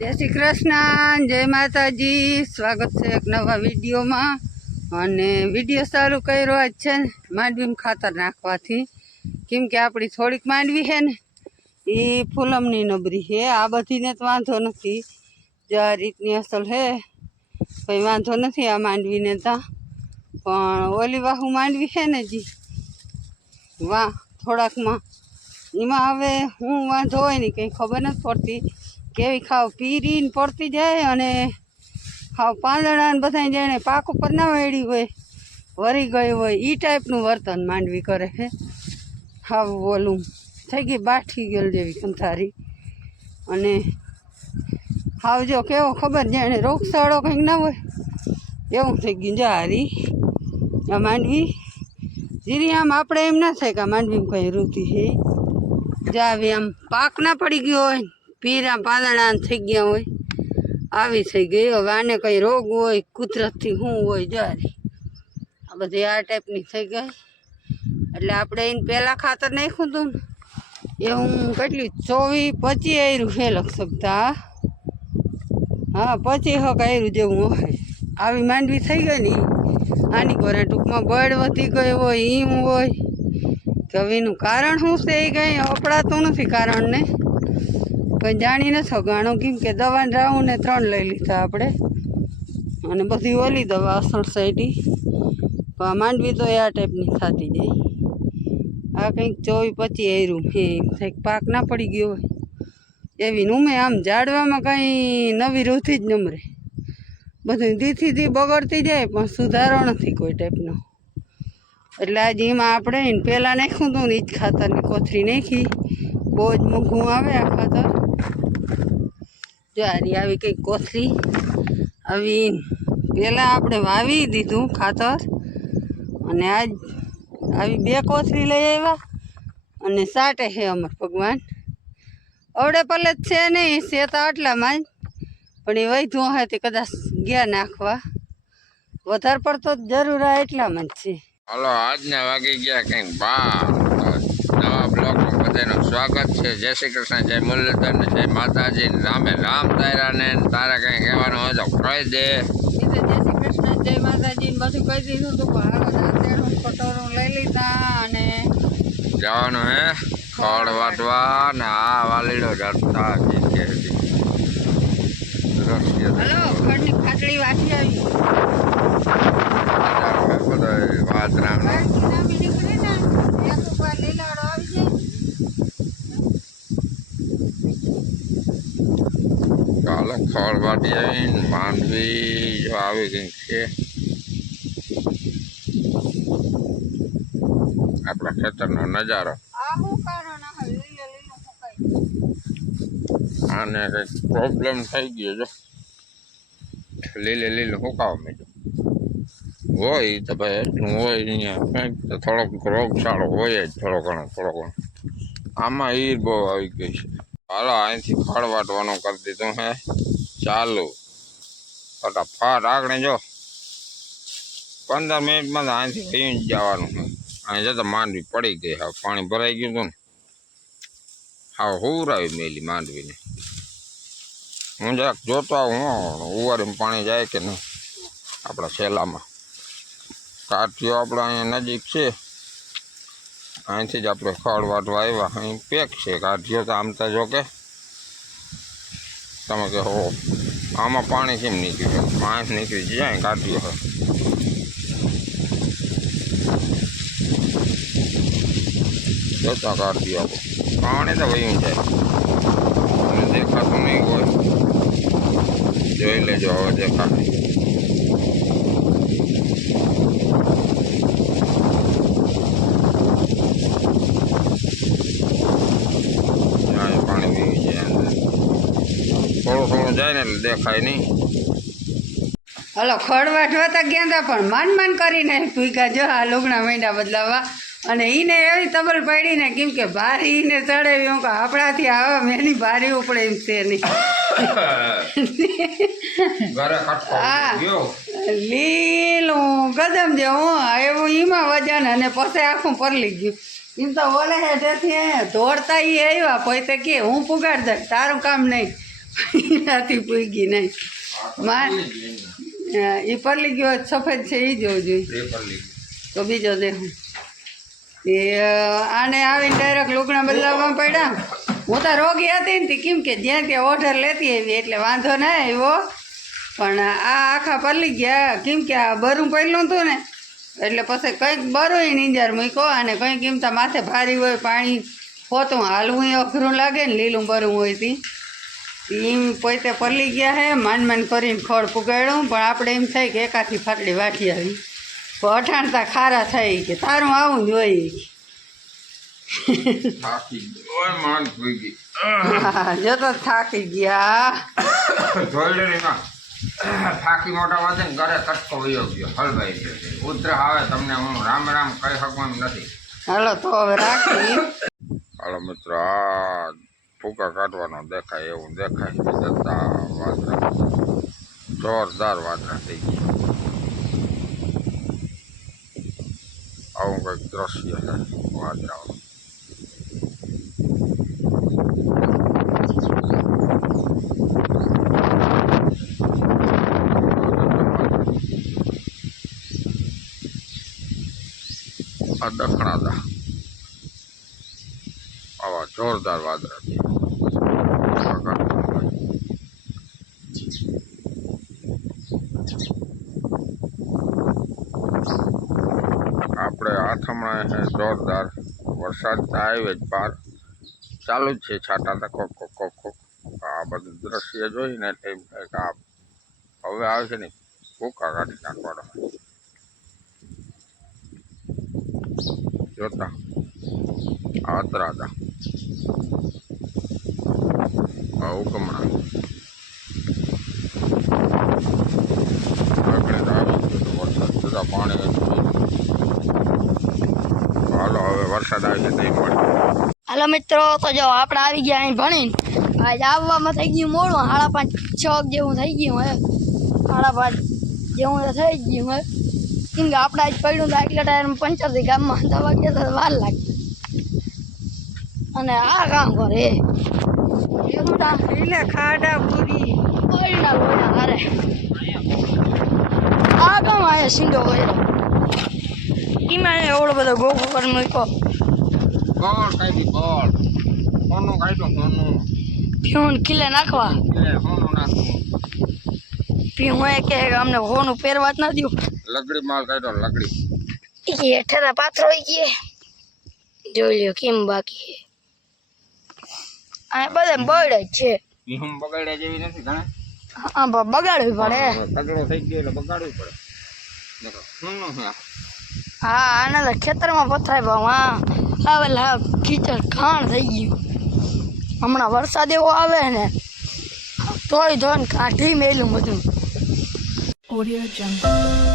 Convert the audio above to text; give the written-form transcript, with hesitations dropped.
जय श्री कृष्ण, जय माताजी। स्वागत है एक नवा वीडियो में। અને વિડીયો ચાલુ કર્યો આજ છે ને માંડવીમાં ખાતર નાખવાથી, કેમ કે આપણી થોડીક માંડવી છે ને એ ફૂલમની નબરી છે। આ બધીને તો વાંધો નથી, જો આ રીતની અસલ છે કંઈ વાંધો નથી આ માંડવીને તો, પણ ઓલી વાહુ માંડવી છે ને જી વાહ થોડાકમાં એમાં હવે હું વાંધો હોય ને કંઈ ખબર નથી પડતી, કેવી ખાવ પીરીને પડતી જાય અને હાવ પાંદડા ને બધા જાણે પાક ઉપર ના વળી હોય, વરી ગઈ હોય એ ટાઈપનું વર્તન માંડવી કરે છે। હાવ ઓલું થઈ ગઈ બાઠી ગયેલ જેવી કંથારી, અને હાવ જો કેવો ખબર જાણે રોગચાળો કંઈક ના હોય એવું થઈ ગયું। જારી આ માંડવી જીરી આમ આપણે એમ ના થાય કે આ માંડવીમાં કંઈ રૂતી છે, જાવી આમ પાક ના પડી ગયો હોય, પીરા પાંદડા થઈ ગયા હોય, આવી થઈ ગઈ। હવે આને કંઈ રોગ હોય કુદરતથી શું હોય જારી આ બધી આ ટાઈપની થઈ ગઈ। એટલે આપણે એને પહેલાં ખાતર નાખ્યું હતું ને એ હું કેટલી 24-25 આયરું છે લગભગ, હા 25 આયરું જેવું હોય। આવી માંડવી થઈ ગઈ ને આની કોરે ટૂંકમાં બળ વધી ગયો હોય એમ હોય કે હવે એનું કારણ શું છે એ કંઈ અપડાતું નથી કારણને, કંઈ જાણી નથી ગાણું, કેમ કે દવાને રાઉન્ડ ને 3 લઈ લીધા આપણે, અને બધી ઓલી દવા અસર સાઈડી, પણ માંડવી તો આ ટાઈપની થતી જાય। આ કંઈક 24-25 આયરું છે, એમ થાય પાક ના પડી ગયો હોય એવી ઉમે આમ ઝાડવામાં કંઈ નવી રૂથી જ નમરે, બધું દીથી દી બગડતી જાય પણ સુધારો નથી કોઈ ટાઈપનો। એટલે આજે એમાં આપણે એને પહેલાં નાખ્યું હતું ને એ જ ખાતરની કોથળી નાખી, બહુ જ મોંઘું આવે આ ખાતર। જારી આવી કંઈક કોથળી આવી પહેલાં આપણે વાવી દીધું ખાતર, અને આજ આવી 2 કોથળી લઈ આવ્યા અને સાટે છે અમાર ભગવાન અવડે પલે જ છે નહીં છે તો આટલામાં જ, પણ એ વૈધું હોય તે કદાચ ગયા નાખવા, વધારે પડતો જરૂર આ એટલામાં જ છે। હલો, આજના વાગી ગયા કંઈક 12, નવા બ્લોગમાં બધાનું સ્વાગત છે। જય શ્રી કૃષ્ણ, જય મુરલીધર, જય માતાજી, રામે રામ તારા ને તારે કંઈ કહેવાનું હોય તો કહી દે। જય શ્રી કૃષ્ણ, જય માતાજી ને બધું કહી દીધું હતું, પણ હાલો કટોરું લઈ લીધા અને જવાનું હે ખડ વાટવા ને આ વાલીડો જડતા હલો ખડની ખાટલી વાટી આવી બધો વાત રામ ચાલો ખડ વાટી આવીને માંડવી જો આવી કંઈક છે આપણા ખેતરનો નજારો। આને કંઈક પ્રોબ્લેમ થઈ ગયો, જો લીલું સુકાવા માંડ્યું હોય તો ભાઈ એટલું હોય અહીંયા કંઈક તો થોડોક રોગચાળો હોય જ થોડો ઘણો। આમાં ઈર બહુ આવી ગઈ છે। હાલો અહીંથી ખડ વાટવાનું કરી દીધું હે ચાલુ, ફટાફટ આગળ જો 15 મિનિટમાં તો અહીંથી વયું જ જવાનું છે। અહીં જતા માંડવી પડી ગઈ, હા પાણી ભરાઈ ગયું હતું ને, હા હુરાવી મેલી માંડવીને। હું જરાક જોતો આવું ઉવારીમાં પાણી જાય કે નહીં આપણા છેલ્લામાં। કાઠીઓ આપણે અહીંયા નજીક છે, અહીંથી જ આપણે ખડ વાટવા આવ્યા, અહીં પેક છે કાઠીઓ તો આમ તો જો કે તમે કે હો આમાં પાણી કેમ નીકળ્યું, પાણી નીકળી જાય કાઠીઓ હોય જોતા કાઢી આપો, પાણી તો વયું જાય અને દેખાતું નહીં હોય, જોઈ લેજો હવે દેખાય। પાણી વયું જાય અંદર, થોડું જાય ને એટલે દેખાય નહીં। હલો ખડ વાટવા તો ગયા હતા, પણ માન કરીને ભૂગ્યા જો આ લુગણા માંડ્યા બદલાવા, અને એને એવી તબલ પડી ને કેમ કે ભારી ને ચડાવી હું આપણાથી આવે મેની ભારી ઉપડે એમ છે નહીં। હા લીલું ગદમ જેવું એવું એમાં વજન, અને પછી આખું પરલી ગયું એમ તો ઓલે હેઠેથી દોડતા એ આવ્યા પોતે કે હું પુગાડ દે તારું કામ નહીં, એનાથી પૂગી નહીં માર એ પરલી ગયો સફેદ છે એ જોવું જોઈએ તો બીજો દેખું એ આને આવીને ડાયરેક્ટ લુગડા બદલાવવા પડ્યા હું તો રોગી હતી ને કેમ કે જ્યાં ત્યાં ઓર્ડર લેતી આવી એટલે વાંધો ના આવ્યો પણ આ આખા પલી ગયા કેમ કે આ બરું પહેલું હતું ને એટલે પછી કંઈક બરું નીંદર મૂક્યો અને કંઈક કિંમતા માથે ભારી હોય પાણી હોતું હાલવું અઘરું લાગે ને લીલું બરું હોય તી એમ પોતે પલી ગયા હે માન કરીને ખડ પુગાડ્યું પણ આપણે એમ થાય કે એકાથી ફાટડી વાટી આવી તો અઠાણતા ખારા થઈ કે તારું આવું જ હોય જતો થાકી ગયા થાકી મોટા વાંચે ને ઘરે કટકો વયો ગયો હલવાઈ ગયો ઉધર આવે તમને હું રામ રામ કહી શકવાનું નથી. હાલો તો હવે રાખી હાલો મિત્રો આ ફૂકા કાઢવાનો દેખાય એવું દેખાય જતા વાદળા જોરદાર વાદળા થઈ ગયા આવું કંઈક દ્રશ્ય છે વાદળાનું. આ દખણાદા આવા જોરદાર વાદળા છે. આપણે આથમણા જોરદાર વરસાદ આવે જ પાર ચાલુ જ છે છાંટા તો કોક કોક કોક કોક આ બધું દ્રશ્ય જોઈને એટલે એમ થાય કે આ હવે આવે છે ને ભૂકા કાઢી નાખવાનો જોતા આતરાદા આ ઉકમણા આપણે તો આવી ગયો વરસાદ બધા પાણી હાલો હવે વરસાદ આવે છે નહીં મળે. હાલો મિત્રો તો જો આપણે આવી ગયા અહીં ભણીને આજ આવવામાં થઈ ગયું મોડું 5:30 જેવું થઈ ગયું હે 5:30 જેવું થઈ ગયું હે કેમ કે આપણે આજ પડ્યું તો આગલા ટાયરમાં પંચર થઈ ગામમાં દવા કે તો વાર લાગી અને આ કામ કરે એવું કામ એટલે ખાડા પૂરી પડીના લોયા હારે આ કામ આયા સિંડો ગયો એમાં એવડો બધો ગોખો કરી મૂક્યો ગોળ કાઢી ગોળ સોનું કાઢ્યું સોનું ભીણ ખીલે નાખવા સોનું નાખવું ભીણ કે અમને હોનું પહેરવા જ ના દઉં લગડી માલ કાઢ્યો લગડી એ હેઠળ પાથરો ગયે જોઈ લ્યો કેમ બાકી આ બધા બળ જ છે વિહમ બગાડ્યા જેવી નથી ઘણા હા બગાડવી પડે તગડો થઈ ગયો એટલે બગાડવું પડે સોનું છે હા આના તો ખેતરમાં પથરાય હા આવેલા કીચડ ખાણ થઈ ગયું હમણાં વરસાદ એવો આવે ને તોય ધોન કાઢી મેલું બધું Audio Jungle.